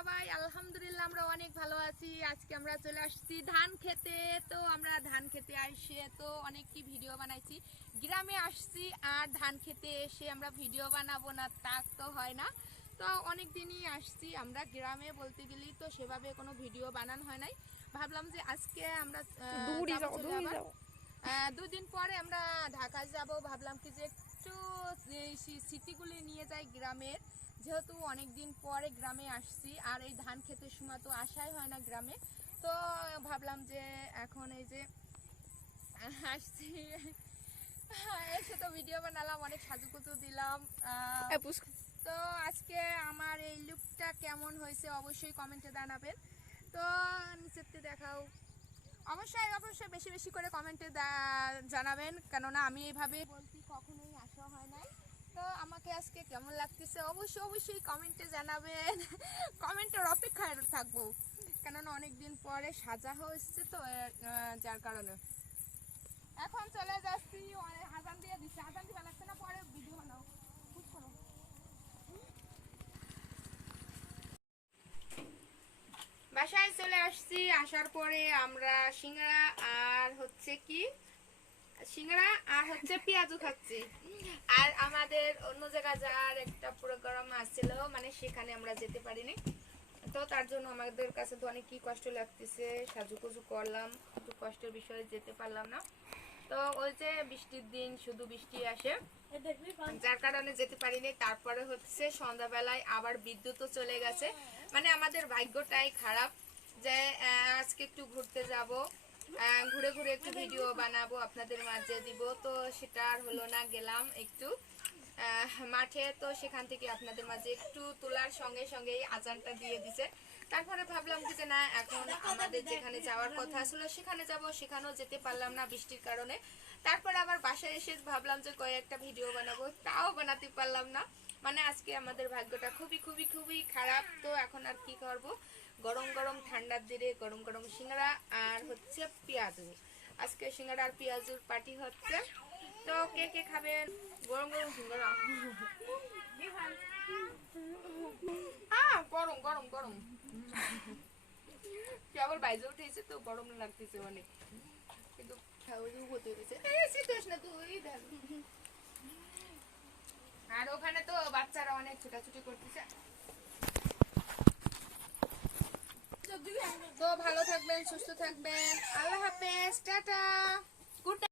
সবাই? আলহামদুলিল্লাহ আমরা অনেক ভালো আছি। আজকে আমরা চলে আসছি ধান খেতে। তো আমরা ধান খেতে আসে তো অনেক কি ভিডিও বানাইছি। গ্রামে আসছি আর ধান খেতে এসে আমরা ভিডিও বানাবো না তা তো হয় না। তো অনেক দিনই আসছি আমরা গ্রামে, বলতে গেলে তো সেভাবে কোনো ভিডিও বানানো হয় নাই। ভাবলাম যে আজকে আমরা দুদিন পরে আমরা ঢাকা যাব। ভাবলাম কি যে একটু স্মৃতিগুলি নিয়ে যাই গ্রামের, যেহেতু অনেক দিন পরে গ্রামে আসছি আর এই ধান খেতের সময় তো আসাই হয় না গ্রামে। তো ভাবলাম যে এখন এই যে আসছি, এসে তো ভিডিও বানালাম, অনেক সাজুগুজু দিলাম। তো আজকে আমার এই লুকটা কেমন হয়েছে অবশ্যই কমেন্টে জানাবেন। তো নিচেতে দেখাও, অবশ্যই অবশ্যই বেশি বেশি করে কমেন্টে জানাবেন, কেননা আমি এইভাবে বলছি কখনোই আসা হয় নাই। তো আমাকে আজকে কেমন লাগতেছে অবশ্যই অবশ্যই কমেন্টে জানাবেন। কমেন্টের অপেক্ষায় থাকবো, কেননা অনেকদিন পরে সাজা হয়েছে তো যার কারণে। এখন চলে যাচ্ছি, আজান দিয়ে দিচ্ছে, আজান দিবা লাগছে না, পরে ভিডিও বানাও। বাসায় চলে আসছি, আসার পরে আমরা সিঙ্গারা আর হচ্ছে কি সিঙ্গারা আর হচ্ছে পেঁয়াজু খাচ্ছি। আর আমাদের অন্য জায়গায় যাওয়ার একটা প্রোগ্রাম আসছিল, মানে সেখানে আমরা যেতে পারিনি। তো তার জন্য আমাদের কাছে তো অনেক কি কষ্ট লাগতেছে, সাজুকুজু করলাম, একটু কষ্টের বিষয়ে যেতে পারলাম না। তো ওই যে বৃষ্টির দিন, শুধু বৃষ্টি আসে, যার কারণে যেতে পারিনি। তারপরে হচ্ছে সন্ধ্যাবেলায় আবার বিদ্যুৎও চলে গেছে। মানে আমাদের ভাগ্যটাই খারাপ যে আজকে একটু ঘুরতে যাব, ঘুরে ঘুরে একটু ভিডিও বানাবো, আপনাদের মাঝে দিব, তো সেটা আর হলো না। গেলাম একটু মাঠে, তো সেখান থেকে আপনাদের মাঝে একটু তোলার সঙ্গে সঙ্গেই আজানটা দিয়ে দিছে। তারপরে ভাবলাম যে না, এখন আমাদের যেখানে যাওয়ার কথা ছিল সেখানে যাব, সেখানেও যেতে পারলাম না বৃষ্টির কারণে। তারপরে আবার বাসায় এসে ভাবলাম যে কয়েকটা ভিডিও বানাবো, তাও বানাতে পারলাম না। মানে আজকে আমাদের ভাগ্যটা খুবই খুবই খুবই খারাপ। তো এখন আর কি করব, গরম গরম ঠান্ডার দিনে গরম গরম সিঙ্গারা আর হচ্ছে পেঁয়াজু। আজকে সিঙ্গারা আর পেঁয়াজুর পার্টি হচ্ছে। তো কে কে খাবেন গরম গরম সিঙ্গারা? গরম গরম গরম, কেবল বাইরে উঠেছে তো গরম লাগতেছে অনেক, কিন্তু হতে গেছে। আর ওখানে তো বাচ্চারা অনেক ছোটাছুটি করতেছে। তো ভালো থাকবেন, সুস্থ থাকবেন, আল্লাহ হাফেজ, টাটা, গুড।